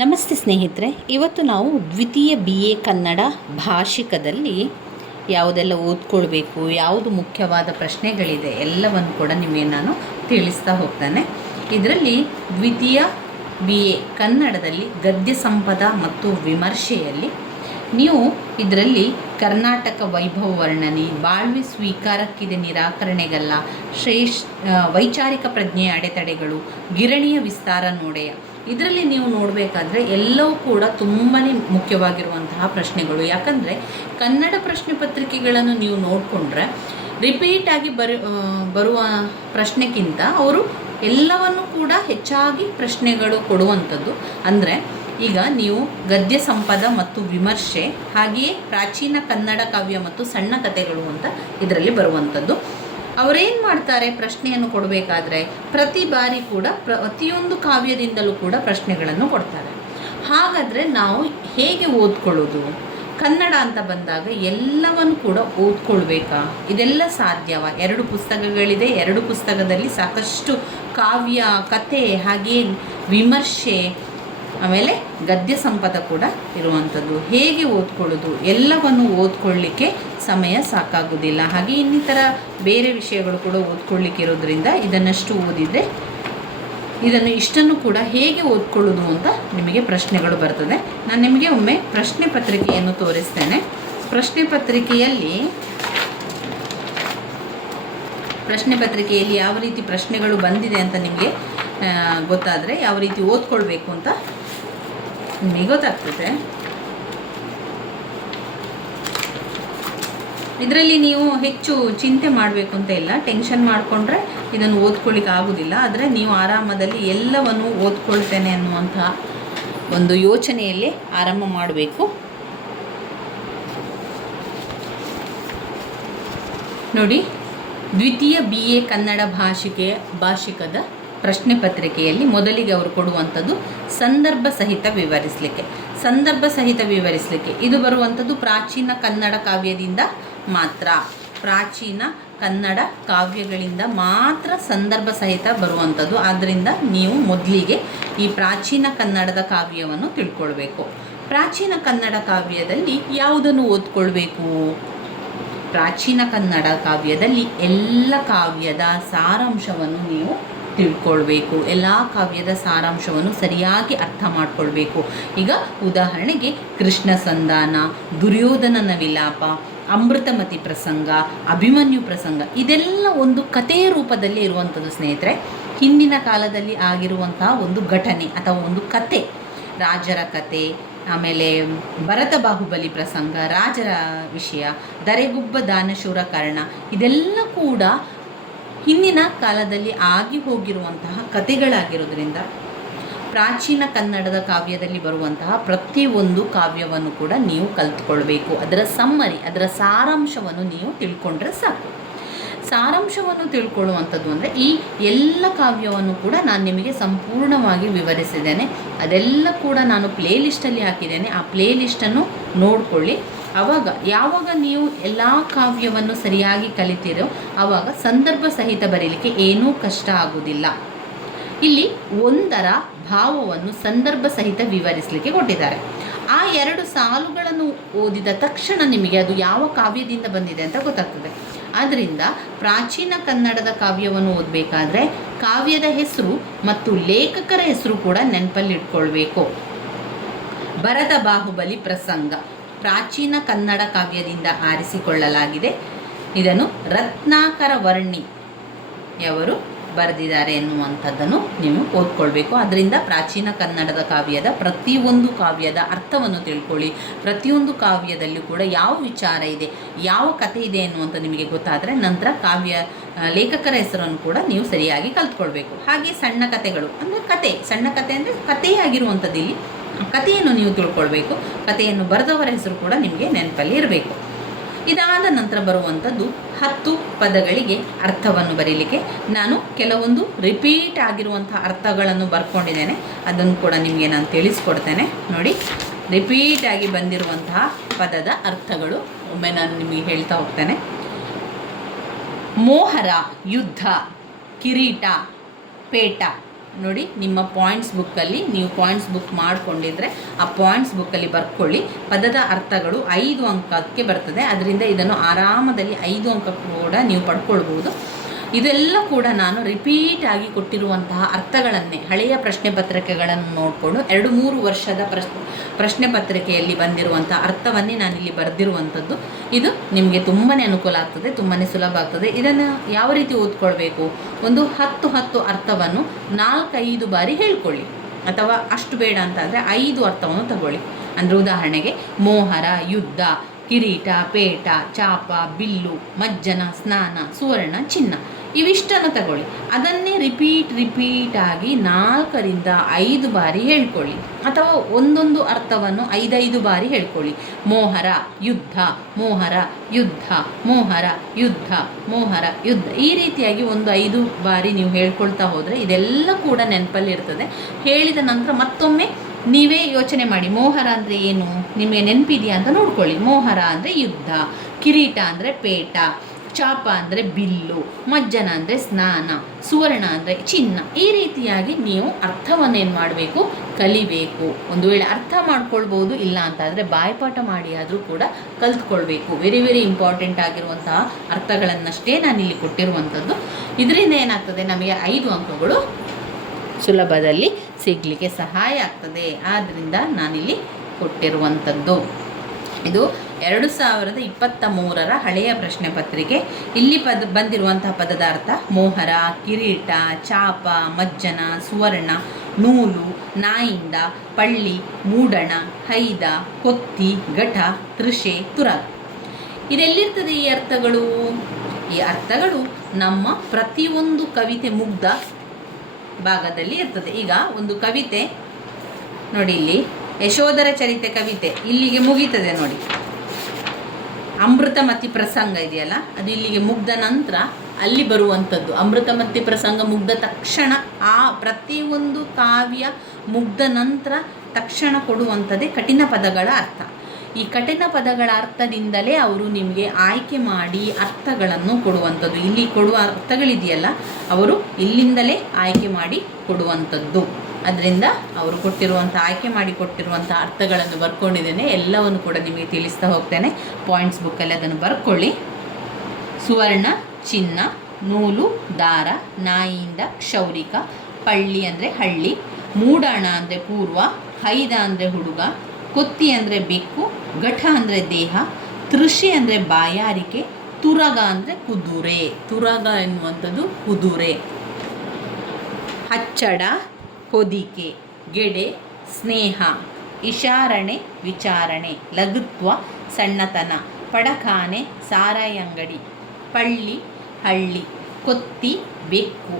ನಮಸ್ತೆ ಸ್ನೇಹಿತರೆ, ಇವತ್ತು ನಾವು ದ್ವಿತೀಯ BA ಕನ್ನಡ ಭಾಷಿಕದಲ್ಲಿ ಯಾವುದೆಲ್ಲ ಓದ್ಕೊಳ್ಬೇಕು, ಯಾವುದು ಮುಖ್ಯವಾದ ಪ್ರಶ್ನೆಗಳಿದೆ ಎಲ್ಲವನ್ನು ಕೂಡ ನಿಮಗೆ ನಾನು ತಿಳಿಸ್ತಾ ಹೋಗ್ತಾನೆ. ಇದರಲ್ಲಿ ದ್ವಿತೀಯ BA ಕನ್ನಡದಲ್ಲಿ ಗದ್ಯ ಸಂಪದ ಮತ್ತು ವಿಮರ್ಶೆಯಲ್ಲಿ ನೀವು ಇದರಲ್ಲಿ ಕರ್ನಾಟಕ ವೈಭವ ವರ್ಣನೆ, ಬಾಳ್ವೆ ಸ್ವೀಕಾರಕ್ಕಿದೆ ನಿರಾಕರಣೆಗಲ್ಲ, ವೈಚಾರಿಕ ಪ್ರಜ್ಞೆಯ ಅಡೆತಡೆಗಳು, ಗಿರಣಿಯ ವಿಸ್ತಾರ ನೋಡೆಯ, ಇದರಲ್ಲಿ ನೀವು ನೋಡಬೇಕಾದ್ರೆ ಎಲ್ಲವೂ ಕೂಡ ತುಂಬಾ ಮುಖ್ಯವಾಗಿರುವಂತಹ ಪ್ರಶ್ನೆಗಳು. ಯಾಕಂದರೆ ಕನ್ನಡ ಪ್ರಶ್ನೆ ಪತ್ರಿಕೆಗಳನ್ನು ನೀವು ನೋಡಿಕೊಂಡ್ರೆ ರಿಪೀಟಾಗಿ ಬರುವ ಪ್ರಶ್ನೆಗಿಂತ ಅವರು ಎಲ್ಲವನ್ನು ಕೂಡ ಹೆಚ್ಚಾಗಿ ಪ್ರಶ್ನೆಗಳು ಕೊಡುವಂಥದ್ದು. ಅಂದರೆ ಈಗ ನೀವು ಗದ್ಯ ಸಂಪದ ಮತ್ತು ವಿಮರ್ಶೆ, ಹಾಗೆಯೇ ಪ್ರಾಚೀನ ಕನ್ನಡ ಕಾವ್ಯ ಮತ್ತು ಸಣ್ಣ ಕಥೆಗಳು ಅಂತ ಇದರಲ್ಲಿ ಬರುವಂಥದ್ದು. ಅವರೇನು ಮಾಡ್ತಾರೆ, ಪ್ರಶ್ನೆಯನ್ನು ಕೊಡಬೇಕಾದ್ರೆ ಪ್ರತಿ ಬಾರಿ ಕೂಡ ಪ್ರತಿಯೊಂದು ಕಾವ್ಯದಿಂದಲೂ ಕೂಡ ಪ್ರಶ್ನೆಗಳನ್ನು ಕೊಡ್ತಾರೆ. ಹಾಗಾದರೆ ನಾವು ಹೇಗೆ ಓದ್ಕೊಳ್ಳೋದು? ಕನ್ನಡ ಅಂತ ಬಂದಾಗ ಎಲ್ಲವನ್ನು ಕೂಡ ಓದ್ಕೊಳ್ಬೇಕಾ? ಇದೆಲ್ಲ ಸಾಧ್ಯವ? 2 ಪುಸ್ತಕಗಳಿದೆ, 2 ಪುಸ್ತಕದಲ್ಲಿ ಸಾಕಷ್ಟು ಕಾವ್ಯ, ಕಥೆ, ಹಾಗೆಯೇ ವಿಮರ್ಶೆ, ಆಮೇಲೆ ಗದ್ಯ ಸಂಪದ ಕೂಡ ಇರುವಂಥದ್ದು. ಹೇಗೆ ಓದ್ಕೊಳ್ಳೋದು? ಎಲ್ಲವನ್ನು ಓದ್ಕೊಳ್ಳಿಕ್ಕೆ ಸಮಯ ಸಾಕಾಗೋದಿಲ್ಲ. ಹಾಗೆ ಇನ್ನಿತರ ಬೇರೆ ವಿಷಯಗಳು ಕೂಡ ಓದ್ಕೊಳ್ಳಿಕ್ಕೆ ಇರೋದ್ರಿಂದ ಇದನ್ನಷ್ಟು ಓದಿದರೆ ಇಷ್ಟನ್ನು ಕೂಡ ಹೇಗೆ ಓದ್ಕೊಳ್ಳೋದು ಅಂತ ನಿಮಗೆ ಪ್ರಶ್ನೆಗಳು ಬರ್ತದೆ. ನಾನು ನಿಮಗೆ ಒಮ್ಮೆ ಪ್ರಶ್ನೆ ಪತ್ರಿಕೆಯನ್ನು ತೋರಿಸ್ತೇನೆ. ಪ್ರಶ್ನೆ ಪತ್ರಿಕೆಯಲ್ಲಿ ಯಾವ ರೀತಿ ಪ್ರಶ್ನೆಗಳು ಬಂದಿದೆ ಅಂತ ನಿಮಗೆ ಗೊತ್ತಾದರೆ ಯಾವ ರೀತಿ ಓದ್ಕೊಳ್ಬೇಕು ಅಂತ ನಿಮಗೆ ಗೊತ್ತಾಗ್ತದೆ. ಇದರಲ್ಲಿ ನೀವು ಹೆಚ್ಚು ಚಿಂತೆ ಮಾಡಬೇಕು ಅಂತ ಇಲ್ಲ, ಟೆನ್ಷನ್ ಮಾಡಿಕೊಂಡ್ರೆ ಇದನ್ನು ಓದ್ಕೊಳ್ಳಿಕ್ಕೆ ಆಗೋದಿಲ್ಲ. ಆದರೆ ನೀವು ಆರಾಮದಲ್ಲಿ ಎಲ್ಲವನ್ನು ಓದ್ಕೊಳ್ತೇನೆ ಅನ್ನುವಂಥ ಒಂದು ಯೋಚನೆಯಲ್ಲಿ ಆರಂಭ ಮಾಡಬೇಕು. ನೋಡಿ, ದ್ವಿತೀಯ BA ಕನ್ನಡ ಭಾಷಿಕದ ಪ್ರಶ್ನೆ ಪತ್ರಿಕೆಯಲ್ಲಿ ಮೊದಲಿಗೆ ಅವರು ಕೊಡುವಂಥದ್ದು ಸಂದರ್ಭ ಸಹಿತ ವಿವರಿಸಲಿಕ್ಕೆ ಇದು ಬರುವಂಥದ್ದು ಪ್ರಾಚೀನ ಕನ್ನಡ ಕಾವ್ಯದಿಂದ ಮಾತ್ರ. ಪ್ರಾಚೀನ ಕನ್ನಡ ಕಾವ್ಯಗಳಿಂದ ಮಾತ್ರ ಸಂದರ್ಭ ಸಹಿತ ಬರುವಂಥದ್ದು. ಆದ್ದರಿಂದ ನೀವು ಮೊದಲಿಗೆ ಈ ಪ್ರಾಚೀನ ಕನ್ನಡದ ಕಾವ್ಯವನ್ನು ತಿಳ್ಕೊಳ್ಬೇಕು. ಪ್ರಾಚೀನ ಕನ್ನಡ ಕಾವ್ಯದಲ್ಲಿ ಯಾವುದನ್ನು ಓದ್ಕೊಳ್ಬೇಕು? ಪ್ರಾಚೀನ ಕನ್ನಡ ಕಾವ್ಯದಲ್ಲಿ ಎಲ್ಲ ಕಾವ್ಯದ ಸಾರಾಂಶವನ್ನು ನೀವು ತಿಳ್ಕೊಳ್ಬೇಕು. ಎಲ್ಲ ಕಾವ್ಯದ ಸಾರಾಂಶವನ್ನು ಸರಿಯಾಗಿ ಅರ್ಥ ಮಾಡ್ಕೊಳ್ಬೇಕು. ಈಗ ಉದಾಹರಣೆಗೆ ಕೃಷ್ಣ ಸಂಧಾನ, ದುರ್ಯೋಧನನ ವಿಲಾಪ, ಅಮೃತಮತಿ ಪ್ರಸಂಗ, ಅಭಿಮನ್ಯು ಪ್ರಸಂಗ, ಇದೆಲ್ಲ ಒಂದು ಕಥೆಯ ರೂಪದಲ್ಲಿ ಇರುವಂಥದ್ದು ಸ್ನೇಹಿತರೆ. ಹಿಂದಿನ ಕಾಲದಲ್ಲಿ ಆಗಿರುವಂತಹ ಒಂದು ಘಟನೆ ಅಥವಾ ಒಂದು ಕತೆ, ರಾಜರ ಕತೆ, ಆಮೇಲೆ ಭರತ ಬಾಹುಬಲಿ ಪ್ರಸಂಗ, ರಾಜರ ವಿಷಯ, ದರೆಗುಬ್ಬ ದಾನಶೂರ ಕರ್ಣ, ಇದೆಲ್ಲ ಕೂಡ ಹಿಂದಿನ ಕಾಲದಲ್ಲಿ ಆಗಿ ಹೋಗಿರುವಂತಹ ಕಥೆಗಳಾಗಿರೋದ್ರಿಂದ ಪ್ರಾಚೀನ ಕನ್ನಡದ ಕಾವ್ಯದಲ್ಲಿ ಬರುವಂತಹ ಪ್ರತಿಯೊಂದು ಕಾವ್ಯವನ್ನು ಕೂಡ ನೀವು ಕಲ್ತ್ಕೊಳ್ಬೇಕು. ಅದರ ಸಮ್ಮರಿ, ಅದರ ಸಾರಾಂಶವನ್ನು ನೀವು ತಿಳ್ಕೊಂಡ್ರೆ ಸಾಕು. ಸಾರಾಂಶವನ್ನು ತಿಳ್ಕೊಳ್ಳುವಂಥದ್ದು ಅಂದರೆ ಈ ಎಲ್ಲ ಕಾವ್ಯವನ್ನು ಕೂಡ ನಾನು ನಿಮಗೆ ಸಂಪೂರ್ಣವಾಗಿ ವಿವರಿಸಿದ್ದೇನೆ. ಅದೆಲ್ಲ ಕೂಡ ನಾನು ಪ್ಲೇಲಿಸ್ಟಲ್ಲಿ ಹಾಕಿದ್ದೇನೆ. ಆ ಪ್ಲೇಲಿಸ್ಟನ್ನು ನೋಡಿಕೊಳ್ಳಿ. ಯಾವಾಗ ನೀವು ಎಲ್ಲ ಕಾವ್ಯವನ್ನು ಸರಿಯಾಗಿ ಕಲಿತೀರೋ ಆವಾಗ ಸಂದರ್ಭ ಸಹಿತ ಬರೀಲಿಕ್ಕೆ ಏನೂ ಕಷ್ಟ ಆಗುವುದಿಲ್ಲ. ಇಲ್ಲಿ ಒಂದರ ಭಾವವನ್ನು ಸಂದರ್ಭ ಸಹಿತ ವಿವರಿಸಲಿಕ್ಕೆ ಕೊಟ್ಟಿದ್ದಾರೆ. ಆ 2 ಸಾಲುಗಳನ್ನು ಓದಿದ ತಕ್ಷಣ ನಿಮಗೆ ಅದು ಯಾವ ಕಾವ್ಯದಿಂದ ಬಂದಿದೆ ಅಂತ ಗೊತ್ತಾಗ್ತದೆ. ಆದ್ದರಿಂದ ಪ್ರಾಚೀನ ಕನ್ನಡದ ಕಾವ್ಯವನ್ನು ಓದಬೇಕಾದ್ರೆ ಕಾವ್ಯದ ಹೆಸರು ಮತ್ತು ಲೇಖಕರ ಹೆಸರು ಕೂಡ ನೆನಪಲ್ಲಿ ಇಟ್ಕೊಳ್ಬೇಕು. ಭರತ ಬಾಹುಬಲಿ ಪ್ರಸಂಗ ಪ್ರಾಚೀನ ಕನ್ನಡ ಕಾವ್ಯದಿಂದ ಆರಿಸಿಕೊಳ್ಳಲಾಗಿದೆ. ಇದನ್ನು ರತ್ನಾಕರ ವರ್ಣಿಯವರು ಬರೆದಿದ್ದಾರೆ ಎನ್ನುವಂಥದ್ದನ್ನು ನೀವು ಓದ್ಕೊಳ್ಬೇಕು. ಅದರಿಂದ ಪ್ರಾಚೀನ ಕನ್ನಡದ ಕಾವ್ಯದ ಪ್ರತಿಯೊಂದು ಕಾವ್ಯದ ಅರ್ಥವನ್ನು ತಿಳ್ಕೊಳ್ಳಿ. ಪ್ರತಿಯೊಂದು ಕಾವ್ಯದಲ್ಲೂ ಕೂಡ ಯಾವ ವಿಚಾರ ಇದೆ, ಯಾವ ಕಥೆ ಇದೆ ಎನ್ನುವಂಥ ನಿಮಗೆ ಗೊತ್ತಾದರೆ ನಂತರ ಕಾವ್ಯ ಲೇಖಕರ ಹೆಸರನ್ನು ಕೂಡ ನೀವು ಸರಿಯಾಗಿ ಕಲ್ತ್ಕೊಳ್ಬೇಕು. ಹಾಗೆ ಸಣ್ಣ ಕಥೆಗಳು ಅಂದರೆ ಸಣ್ಣ ಕಥೆ ಅಂದರೆ ಕಥೆಯೇ ಆಗಿರುವಂಥದ್ದು. ಇಲ್ಲಿ ಕಥೆಯನ್ನು ನೀವು ತಿಳ್ಕೊಳ್ಬೇಕು. ಕಥೆಯನ್ನು ಬರೆದವರ ಹೆಸರು ಕೂಡ ನಿಮಗೆ ನೆನಪಲ್ಲಿ ಇರಬೇಕು. ಇದಾದ ನಂತರ ಬರುವಂಥದ್ದು 10 ಪದಗಳಿಗೆ ಅರ್ಥವನ್ನು ಬರೀಲಿಕ್ಕೆ ನಾನು ಕೆಲವೊಂದು ರಿಪೀಟ್ ಆಗಿರುವಂಥ ಅರ್ಥಗಳನ್ನು ಬರ್ಕೊಂಡಿದ್ದೇನೆ. ಅದನ್ನು ಕೂಡ ನಿಮಗೆ ನಾನು ತಿಳಿಸ್ಕೊಡ್ತೇನೆ. ನೋಡಿ, ರಿಪೀಟಾಗಿ ಬಂದಿರುವಂತಹ ಪದದ ಅರ್ಥಗಳು ಒಮ್ಮೆ ನಾನು ನಿಮಗೆ ಹೇಳ್ತಾ ಹೋಗ್ತೇನೆ. ಮೋಹರ, ಯುದ್ಧ, ಕಿರೀಟ, ಪೇಟ, ನೋಡಿ, ನಿಮ್ಮ ಪಾಯಿಂಟ್ಸ್ ಬುಕ್ಕಲ್ಲಿ ನೀವು ಪಾಯಿಂಟ್ಸ್ ಬುಕ್ ಮಾಡಿಕೊಂಡಿದ್ರೆ ಆ ಪಾಯಿಂಟ್ಸ್ ಬುಕ್ಕಲ್ಲಿ ಬರ್ಕೊಳ್ಳಿ. ಪದದ ಅರ್ಥಗಳು 5 ಅಂಕಕ್ಕೆ ಬರ್ತದೆ. ಅದರಿಂದ ಇದನ್ನು ಆರಾಮದಲ್ಲಿ 5 ಅಂಕ ಕೂಡ ನೀವು ಪಡ್ಕೊಳ್ಬೋದು. ಇದೆಲ್ಲ ಕೂಡ ನಾನು ರಿಪೀಟ್ ಆಗಿ ಕೊಟ್ಟಿರುವಂತಹ ಅರ್ಥಗಳನ್ನೇ, ಹಳೆಯ ಪ್ರಶ್ನೆ ಪತ್ರಿಕೆಗಳನ್ನು ನೋಡಿಕೊಂಡು 2-3 ವರ್ಷದ ಪ್ರಶ್ನೆ ಪತ್ರಿಕೆಯಲ್ಲಿ ಬಂದಿರುವಂಥ ಅರ್ಥವನ್ನೇ ನಾನಿಲ್ಲಿ ಬರೆದಿರುವಂಥದ್ದು. ಇದು ನಿಮಗೆ ತುಂಬಾ ಅನುಕೂಲ ಆಗ್ತದೆ, ತುಂಬಾ ಸುಲಭ ಆಗ್ತದೆ. ಇದನ್ನು ಯಾವ ರೀತಿ ಓದ್ಕೊಳ್ಬೇಕು? ಒಂದು 10 ಅರ್ಥವನ್ನು 4-5 ಬಾರಿ ಹೇಳ್ಕೊಳ್ಳಿ, ಅಥವಾ ಅಷ್ಟು ಬೇಡ ಅಂತಾದರೆ 5 ಅರ್ಥವನ್ನು ತಗೊಳ್ಳಿ. ಅಂದರೆ ಉದಾಹರಣೆಗೆ ಮೋಹರ, ಯುದ್ಧ, ಕಿರೀಟ, ಪೇಟ, ಚಾಪ, ಬಿಲ್ಲು, ಮಜ್ಜನ, ಸ್ನಾನ, ಸುವರ್ಣ, ಚಿನ್ನ, ಇವಿಷ್ಟನ್ನು ತಗೊಳ್ಳಿ. ಅದನ್ನೇ ರಿಪೀಟ್ ಆಗಿ 4-5 ಬಾರಿ ಹೇಳ್ಕೊಳ್ಳಿ, ಅಥವಾ ಒಂದೊಂದು ಅರ್ಥವನ್ನು 5 ಬಾರಿ ಹೇಳ್ಕೊಳ್ಳಿ. ಮೋಹರ, ಯುದ್ಧ, ಮೋಹರ, ಯುದ್ಧ, ಮೋಹರ, ಯುದ್ಧ, ಮೋಹರ, ಯುದ್ಧ, ಈ ರೀತಿಯಾಗಿ ಒಂದು 5 ಬಾರಿ ನೀವು ಹೇಳ್ಕೊಳ್ತಾ ಹೋದರೆ ಇದೆಲ್ಲ ಕೂಡ ನೆನಪಲ್ಲಿರ್ತದೆ. ಹೇಳಿದ ನಂತರ ಮತ್ತೊಮ್ಮೆ ನೀವೇ ಯೋಚನೆ ಮಾಡಿ, ಮೋಹರ ಅಂದರೆ ಏನು, ನಿಮಗೆ ನೆನಪಿದೆಯಾ ಅಂತ ನೋಡ್ಕೊಳ್ಳಿ. ಮೋಹರ ಅಂದರೆ ಯುದ್ಧ, ಕಿರೀಟ ಅಂದರೆ ಪೇಟ, ಚಾಪ ಅಂದರೆ ಬಿಲ್ಲು, ಮಜ್ಜನ ಅಂದರೆ ಸ್ನಾನ, ಸುವರ್ಣ ಅಂದರೆ ಚಿನ್ನ. ಈ ರೀತಿಯಾಗಿ ನೀವು ಅರ್ಥವನ್ನೇನು ಮಾಡಬೇಕು, ಕಲಿಬೇಕು. ಒಂದು ವೇಳೆ ಅರ್ಥ ಮಾಡ್ಕೊಳ್ಬೋದು, ಇಲ್ಲ ಅಂತಾದರೆ ಬಾಯ್ಪಾಠ ಮಾಡಿ ಆದರೂ ಕೂಡ ಕಲ್ತ್ಕೊಳ್ಬೇಕು. ವೆರಿ ಇಂಪಾರ್ಟೆಂಟ್ ಆಗಿರುವಂತಹ ಅರ್ಥಗಳನ್ನಷ್ಟೇ ನಾನಿಲ್ಲಿ ಕೊಟ್ಟಿರುವಂಥದ್ದು. ಇದರಿಂದ ಏನಾಗ್ತದೆ, ನಮಗೆ 5 ಅಂಕಗಳು ಸುಲಭದಲ್ಲಿ ಸಿಗಲಿಕ್ಕೆ ಸಹಾಯ ಆಗ್ತದೆ. ಆದ್ದರಿಂದ ನಾನಿಲ್ಲಿ ಕೊಟ್ಟಿರುವಂಥದ್ದು ಇದು 2023ರ ಹಳೆಯ ಪ್ರಶ್ನೆ ಪತ್ರಿಕೆ. ಇಲ್ಲಿ ಬಂದಿರುವಂತಹ ಪದದ ಅರ್ಥ: ಮೋಹರ, ಕಿರೀಟ, ಚಾಪ, ಮಜ್ಜನ, ಸುವರ್ಣ, ನೂಲು, ನಾಯಿಂದ, ಪಳ್ಳಿ, ಮೂಡಣ, ಹೈದ, ಕೊತ್ತಿ, ಘಟ, ತೃಷೆ, ತುರಗ. ಇದೆಲ್ಲಿರ್ತದೆ ಈ ಅರ್ಥಗಳು? ಈ ಅರ್ಥಗಳು ನಮ್ಮ ಪ್ರತಿಯೊಂದು ಕವಿತೆ ಮುಗ್ಧ ಭಾಗದಲ್ಲಿ ಇರ್ತದೆ. ಈಗ ಒಂದು ಕವಿತೆ ನೋಡಿ, ಇಲ್ಲಿ ಯಶೋಧರ ಚರಿತೆ ಕವಿತೆ ಇಲ್ಲಿಗೆ ಮುಗೀತದೆ ನೋಡಿ. ಅಮೃತಮತಿ ಪ್ರಸಂಗ ಇದೆಯಲ್ಲ, ಅದು ಇಲ್ಲಿಗೆ ಮುಗ್ದ ನಂತರ ಅಲ್ಲಿ ಬರುವಂಥದ್ದು. ಅಮೃತಮತಿ ಪ್ರಸಂಗ ಮುಗ್ದ ತಕ್ಷಣ, ಆ ಪ್ರತಿಯೊಂದು ಕಾವ್ಯ ಮುಗ್ದ ನಂತರ ತಕ್ಷಣ ಕೊಡುವಂಥದ್ದೇ ಕಠಿಣ ಪದಗಳ ಅರ್ಥ. ಈ ಕಠಿಣ ಪದಗಳ ಅರ್ಥದಿಂದಲೇ ಅವರು ನಿಮಗೆ ಆಯ್ಕೆ ಮಾಡಿ ಅರ್ಥಗಳನ್ನು ಕೊಡುವಂಥದ್ದು. ಇಲ್ಲಿ ಕೊಡುವ ಅರ್ಥಗಳಿದೆಯಲ್ಲ, ಅವರು ಇಲ್ಲಿಂದಲೇ ಆಯ್ಕೆ ಮಾಡಿ ಕೊಡುವಂಥದ್ದು. ಅದರಿಂದ ಅವರು ಆಯ್ಕೆ ಮಾಡಿ ಕೊಟ್ಟಿರುವಂಥ ಅರ್ಥಗಳನ್ನು ಬರ್ಕೊಂಡಿದ್ದೇನೆ. ಎಲ್ಲವನ್ನು ಕೂಡ ನಿಮಗೆ ತಿಳಿಸ್ತಾ ಹೋಗ್ತೇನೆ. ಪಾಯಿಂಟ್ಸ್ ಬುಕ್ಕಲ್ಲಿ ಅದನ್ನು ಬರ್ಕೊಳ್ಳಿ. ಸುವರ್ಣ ಚಿನ್ನ, ನೂಲು ದಾರ, ನಾಯಿಯಿಂದ ಕ್ಷೌರಿಕ, ಪಳ್ಳಿ ಅಂದರೆ ಹಳ್ಳಿ, ಮೂಡಣ ಅಂದರೆ ಪೂರ್ವ, ಹೈದ ಅಂದರೆ ಹುಡುಗ, ಕೊತ್ತಿ ಅಂದರೆ ಬೆಕ್ಕು, ಘಟ ಅಂದರೆ ದೇಹ, ತೃಷಿ ಅಂದರೆ ಬಾಯಾರಿಕೆ, ತುರಗ ಅಂದರೆ ಕುದುರೆ. ತುರಗ ಎನ್ನುವಂಥದ್ದು ಕುದುರೆ. ಹಚ್ಚಡ ಹೊದಿಕೆ, ಗೆಡೆ ಸ್ನೇಹ, ಇಶಾರಣೆ ವಿಚಾರಣೆ, ಲಘುತ್ವ ಸಣ್ಣತನ, ಪಡಖಾನೆ ಸಾರಾಯಿ ಅಂಗಡಿ, ಪಳ್ಳಿ ಹಳ್ಳಿ, ಕೊತ್ತಿ ಬೆಕ್ಕು,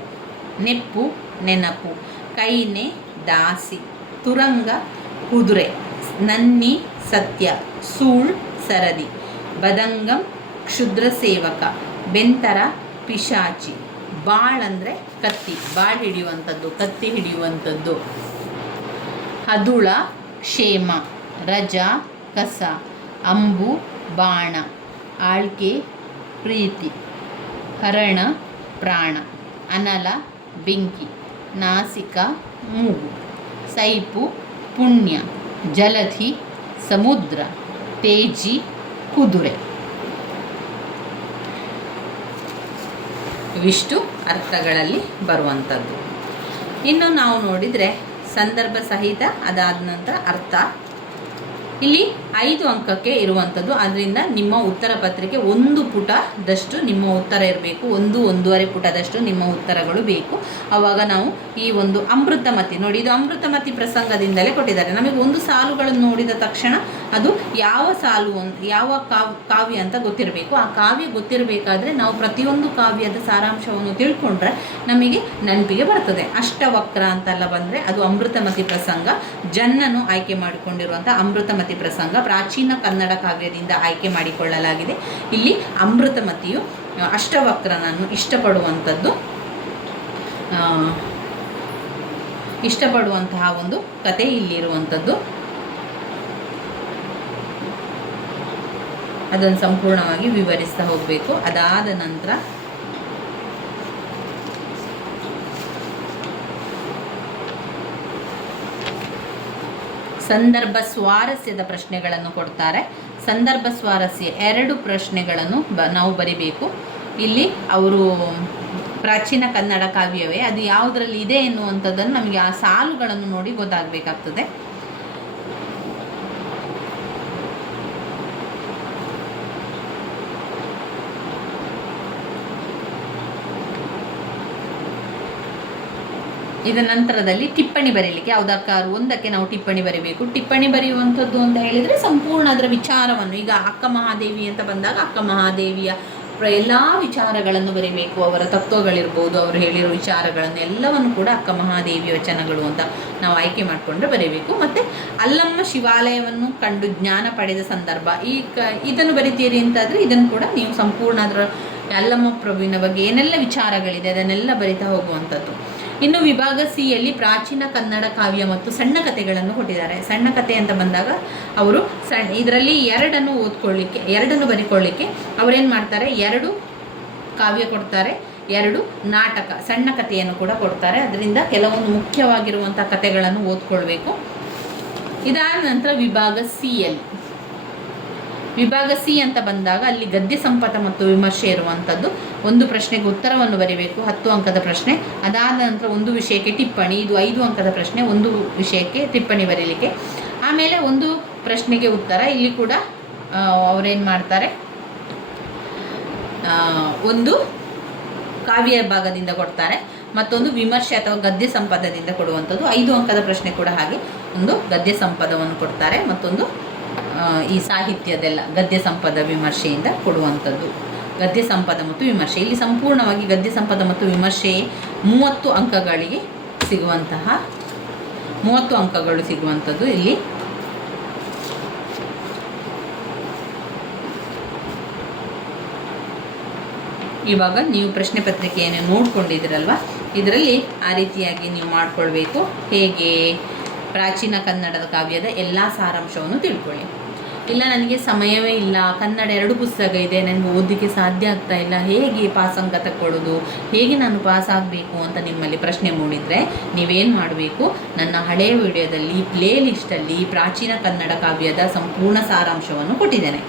ನೆಪ್ಪು ನೆನಪು, ಕೈನೆ ದಾಸಿ, ತುರಂಗ ಕುದುರೆ, ನನ್ನಿ ಸತ್ಯ, ಸೂಳ್ ಸರದಿ, ಬದಂಗಂ ಕ್ಷುದ್ರ ಸೇವಕ, ಬೆಂತರ ಪಿಶಾಚಿ, ಬಾಳ್ ಅಂದರೆ ಕತ್ತಿ, ಬಾಳ್ ಹಿಡಿಯುವಂಥದ್ದು, ಕತ್ತಿ ಹಿಡಿಯುವಂಥದ್ದು, ಹದುಳ ಕ್ಷೇಮ, ರಜ ಕಸ, ಅಂಬು ಬಾಣ, ಆಳ್ಕೆ ಪ್ರೀತಿ, ಹರಣ ಪ್ರಾಣ, ಅನಲ ಬೆಂಕಿ, ನಾಸಿಕ ಮೂಗು, ಸೈಪು ಪುಣ್ಯ, ಜಲಧಿ ಸಮುದ್ರ, ತೇಜಿ ಕುದುರೆ. ಇವಿಷ್ಟು ಅರ್ಥಗಳಲ್ಲಿ ಬರುವಂಥದ್ದು. ಇನ್ನು ನಾವು ನೋಡಿದರೆ ಸಂದರ್ಭ ಸಹಿತ, ಅದಾದ ನಂತರ ಅರ್ಥ. ಇಲ್ಲಿ 5 ಅಂಕಕ್ಕೆ ಇರುವಂಥದ್ದು. ಆದ್ದರಿಂದ ನಿಮ್ಮ ಉತ್ತರ ಪತ್ರಿಕೆ 1 ಪುಟದಷ್ಟು ನಿಮ್ಮ ಉತ್ತರ ಇರಬೇಕು, 1-1.5 ಪುಟದಷ್ಟು ನಿಮ್ಮ ಉತ್ತರಗಳು ಬೇಕು. ಆವಾಗ ನಾವು ಈ ಒಂದು ಅಮೃತಮತಿ ನೋಡಿ, ಇದು ಅಮೃತಮತಿ ಪ್ರಸಂಗದಿಂದಲೇ ಕೊಟ್ಟಿದ್ದಾರೆ. ನಮಗೆ ಒಂದು ಸಾಲುಗಳನ್ನು ನೋಡಿದ ತಕ್ಷಣ ಅದು ಯಾವ ಸಾಲು, ಯಾವ ಕಾವ್ಯ ಅಂತ ಗೊತ್ತಿರಬೇಕು. ಆ ಕಾವ್ಯ ಗೊತ್ತಿರಬೇಕಾದ್ರೆ ನಾವು ಪ್ರತಿಯೊಂದು ಕಾವ್ಯದ ಸಾರಾಂಶವನ್ನು ತಿಳ್ಕೊಂಡ್ರೆ ನಮಗೆ ನೆನಪಿಗೆ ಬರ್ತದೆ. ಅಷ್ಟವಕ್ರ ಅಂತೆಲ್ಲ ಬಂದರೆ ಅದು ಅಮೃತಮತಿ ಪ್ರಸಂಗ. ಜನ್ನನು ಆಯ್ಕೆ ಮಾಡಿಕೊಂಡಿರುವಂಥ ಅಮೃತಮತಿ ಪ್ರಸಂಗ ಪ್ರಾಚೀನ ಕನ್ನಡ ಕಾವ್ಯದಿಂದ ಆಯ್ಕೆ ಮಾಡಿಕೊಳ್ಳಲಾಗಿದೆ. ಇಲ್ಲಿ ಅಮೃತಮತಿಯು ಅಷ್ಟವಕ್ರನನ್ನು ಇಷ್ಟಪಡುವಂತಹ ಒಂದು ಕತೆ ಇಲ್ಲಿರುವಂಥದ್ದು. ಅದನ್ನು ಸಂಪೂರ್ಣವಾಗಿ ವಿವರಿಸ್ತಾ ಹೋಗಬೇಕು. ಅದಾದ ನಂತರ ಸಂದರ್ಭ ಸ್ವಾರಸ್ಯದ ಪ್ರಶ್ನೆಗಳನ್ನು ಕೊಡ್ತಾರೆ. ಸಂದರ್ಭ ಸ್ವಾರಸ್ಯ 2 ಪ್ರಶ್ನೆಗಳನ್ನು ನಾವು ಬರಿಬೇಕು. ಇಲ್ಲಿ ಅವರು ಪ್ರಾಚೀನ ಕನ್ನಡ ಕಾವ್ಯವೇ ಅದು ಯಾವುದರಲ್ಲಿ ಇದೆ ಎನ್ನುವಂಥದ್ದನ್ನು ನಮಗೆ ಆ ಸಾಲುಗಳನ್ನು ನೋಡಿ ಗೊತ್ತಾಗಬೇಕಾಗ್ತದೆ. ಇದರ ನಂತರದಲ್ಲಿ ಟಿಪ್ಪಣಿ ಬರೀಲಿಕ್ಕೆ ಯಾವುದಕ್ಕಾದ್ರೂ ಒಂದಕ್ಕೆ ನಾವು ಟಿಪ್ಪಣಿ ಬರೀಬೇಕು. ಟಿಪ್ಪಣಿ ಬರೆಯುವಂಥದ್ದು ಅಂತ ಹೇಳಿದರೆ ಸಂಪೂರ್ಣ ಅದರ ವಿಚಾರವನ್ನು, ಈಗ ಅಕ್ಕ ಮಹಾದೇವಿ ಅಂತ ಬಂದಾಗ ಅಕ್ಕ ಮಹಾದೇವಿಯ ಎಲ್ಲ ವಿಚಾರಗಳನ್ನು ಬರೀಬೇಕು. ಅವರ ತತ್ವಗಳಿರ್ಬೋದು, ಅವರು ಹೇಳಿರೋ ವಿಚಾರಗಳನ್ನು ಎಲ್ಲವನ್ನು ಕೂಡ ಅಕ್ಕ ಮಹಾದೇವಿ ವಚನಗಳು ಅಂತ ನಾವು ಆಯ್ಕೆ ಮಾಡಿಕೊಂಡ್ರೆ ಬರೀಬೇಕು. ಮತ್ತು ಅಲ್ಲಮ್ಮ ಶಿವಾಲಯವನ್ನು ಕಂಡು ಜ್ಞಾನ ಪಡೆದ ಸಂದರ್ಭ ಇದನ್ನು ಬರಿತೀರಿ ಅಂತಾದರೆ ಇದನ್ನು ಕೂಡ ನೀವು ಸಂಪೂರ್ಣ ಅದರ ಅಲ್ಲಮ್ಮ ಪ್ರಭುವಿನ ಬಗ್ಗೆ ಏನೆಲ್ಲ ವಿಚಾರಗಳಿದೆ ಅದನ್ನೆಲ್ಲ ಬರಿತಾ ಹೋಗುವಂಥದ್ದು. ಇನ್ನು ವಿಭಾಗ ಸಿ ಯಲ್ಲಿ ಪ್ರಾಚೀನ ಕನ್ನಡ ಕಾವ್ಯ ಮತ್ತು ಸಣ್ಣ ಕಥೆಗಳನ್ನು ಕೊಟ್ಟಿದ್ದಾರೆ. ಸಣ್ಣ ಕಥೆ ಅಂತ ಬಂದಾಗ ಅವರು ಇದರಲ್ಲಿ 2 ಓದ್ಕೊಳ್ಳಿಕ್ಕೆ 2 ಬರಿಕೊಳ್ಳಿಕ್ಕೆ ಅವರೇನು ಮಾಡ್ತಾರೆ, 2 ಕಾವ್ಯ ಕೊಡ್ತಾರೆ, 2 ನಾಟಕ ಸಣ್ಣ ಕಥೆಯನ್ನು ಕೂಡ ಕೊಡ್ತಾರೆ. ಅದರಿಂದ ಕೆಲವೊಂದು ಮುಖ್ಯವಾಗಿರುವಂಥ ಕಥೆಗಳನ್ನು ಓದ್ಕೊಳ್ಬೇಕು. ಇದಾದ ನಂತರ ವಿಭಾಗ ಸಿ ಅಂತ ಬಂದಾಗ ಅಲ್ಲಿ ಗದ್ಯ ಸಂಪದ ಮತ್ತು ವಿಮರ್ಶೆ ಇರುವಂಥದ್ದು. 1 ಪ್ರಶ್ನೆಗೆ ಉತ್ತರವನ್ನು ಬರೀಬೇಕು, 10 ಅಂಕದ ಪ್ರಶ್ನೆ. ಅದಾದ ನಂತರ 1 ವಿಷಯಕ್ಕೆ ಟಿಪ್ಪಣಿ, ಇದು 5 ಅಂಕದ ಪ್ರಶ್ನೆ, 1 ವಿಷಯಕ್ಕೆ ಟಿಪ್ಪಣಿ ಬರೀಲಿಕ್ಕೆ. ಆಮೇಲೆ 1 ಪ್ರಶ್ನೆಗೆ ಉತ್ತರ. ಇಲ್ಲಿ ಕೂಡ ಅವರೇನು ಮಾಡ್ತಾರೆ, 1 ಕಾವ್ಯ ಭಾಗದಿಂದ ಕೊಡ್ತಾರೆ, ಮತ್ತೊಂದು ವಿಮರ್ಶೆ ಅಥವಾ ಗದ್ಯ ಸಂಪದದಿಂದ ಕೊಡುವಂಥದ್ದು. 5 ಅಂಕದ ಪ್ರಶ್ನೆ ಕೂಡ ಹಾಗೆ, 1 ಗದ್ಯ ಸಂಪದವನ್ನು ಕೊಡ್ತಾರೆ, ಮತ್ತೊಂದು ಈ ಸಾಹಿತ್ಯದೆಲ್ಲ ಗದ್ಯ ಸಂಪದ ವಿಮರ್ಶೆಯಿಂದ ಕೊಡುವಂಥದ್ದು. ಗದ್ಯ ಸಂಪದ ಮತ್ತು ವಿಮರ್ಶೆ ಇಲ್ಲಿ ಸಂಪೂರ್ಣವಾಗಿ ಗದ್ಯ ಸಂಪದ ಮತ್ತು ವಿಮರ್ಶೆ 30 ಅಂಕಗಳಿಗೆ ಸಿಗುವಂತಹ 30 ಅಂಕಗಳು ಸಿಗುವಂಥದ್ದು. ಇಲ್ಲಿ ಇವಾಗ ನೀವು ಪ್ರಶ್ನೆ ಪತ್ರಿಕೆಯನ್ನು ನೋಡ್ಕೊಂಡಿದ್ದೀರಲ್ವ, ಇದರಲ್ಲಿ ಆ ರೀತಿಯಾಗಿ ನೀವು ಮಾಡಿಕೊಳ್ಬೇಕು. ಹೇಗೆ ಪ್ರಾಚೀನ ಕನ್ನಡದ ಕಾವ್ಯದ ಎಲ್ಲ ಸಾರಾಂಶವನ್ನು ತಿಳ್ಕೊಳ್ಳಿ. ಇಲ್ಲ ನನಗೆ ಸಮಯವೇ ಇಲ್ಲ, ಕನ್ನಡ 2 ಪುಸ್ತಕ ಇದೆ, ನನಗೆ ಓದಲಿಕ್ಕೆ ಸಾಧ್ಯ ಆಗ್ತಾ ಇಲ್ಲ, ಹೇಗೆ ಪಾಸಂಕ ತಗೊಳ್ಳೋದು, ಹೇಗೆ ನಾನು ಪಾಸ್ ಆಗಬೇಕು ಅಂತ ನಿಮ್ಮಲ್ಲಿ ಪ್ರಶ್ನೆ ಮೂಡಿದರೆ ನೀವೇನು ಮಾಡಬೇಕು, ನನ್ನ ಹಳೆಯ ವಿಡಿಯೋದಲ್ಲಿ ಪ್ಲೇ ಲಿಸ್ಟಲ್ಲಿ ಪ್ರಾಚೀನ ಕನ್ನಡ ಕಾವ್ಯದ ಸಂಪೂರ್ಣ ಸಾರಾಂಶವನ್ನು ಕೊಟ್ಟಿದ್ದೇನೆ.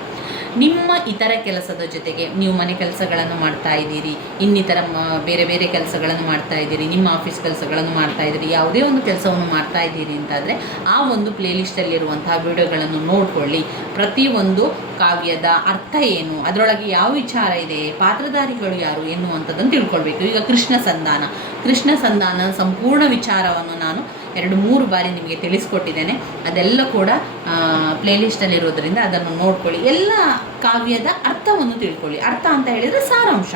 ನಿಮ್ಮ ಇತರ ಕೆಲಸದ ಜೊತೆಗೆ ನೀವು ಮನೆ ಕೆಲಸಗಳನ್ನು ಮಾಡ್ತಾ ಇದ್ದೀರಿ, ಇನ್ನಿತರ ಬೇರೆ ಬೇರೆ ಕೆಲಸಗಳನ್ನು ಮಾಡ್ತಾ ಇದ್ದೀರಿ, ನಿಮ್ಮ ಆಫೀಸ್ ಕೆಲಸಗಳನ್ನು ಮಾಡ್ತಾ ಇದ್ದೀರಿ, ಯಾವುದೇ ಒಂದು ಕೆಲಸವನ್ನು ಮಾಡ್ತಾ ಇದ್ದೀರಿ ಅಂತಾದರೆ ಆ ಒಂದು ಪ್ಲೇಲಿಸ್ಟಲ್ಲಿರುವಂತಹ ವಿಡಿಯೋಗಳನ್ನು ನೋಡಿಕೊಳ್ಳಿ. ಪ್ರತಿಯೊಂದು ಕಾವ್ಯದ ಅರ್ಥ ಏನು, ಅದರೊಳಗೆ ಯಾವ ವಿಚಾರ ಇದೆ, ಪಾತ್ರಧಾರಿಗಳು ಯಾರು ಎನ್ನುವಂಥದ್ದನ್ನು ತಿಳ್ಕೊಳ್ಬೇಕು. ಈಗ ಕೃಷ್ಣ ಸಂಧಾನ ಸಂಪೂರ್ಣ ವಿಚಾರವನ್ನು ನಾನು 2-3 ಬಾರಿ ನಿಮಗೆ ತಿಳಿಸ್ಕೊಟ್ಟಿದ್ದೇನೆ. ಅದೆಲ್ಲ ಕೂಡ ಪ್ಲೇಲಿಸ್ಟಲ್ಲಿರೋದ್ರಿಂದ ಅದನ್ನು ನೋಡ್ಕೊಳ್ಳಿ. ಎಲ್ಲ ಕಾವ್ಯದ ಅರ್ಥವನ್ನು ತಿಳ್ಕೊಳ್ಳಿ. ಅರ್ಥ ಅಂತ ಹೇಳಿದರೆ ಸಾರಾಂಶ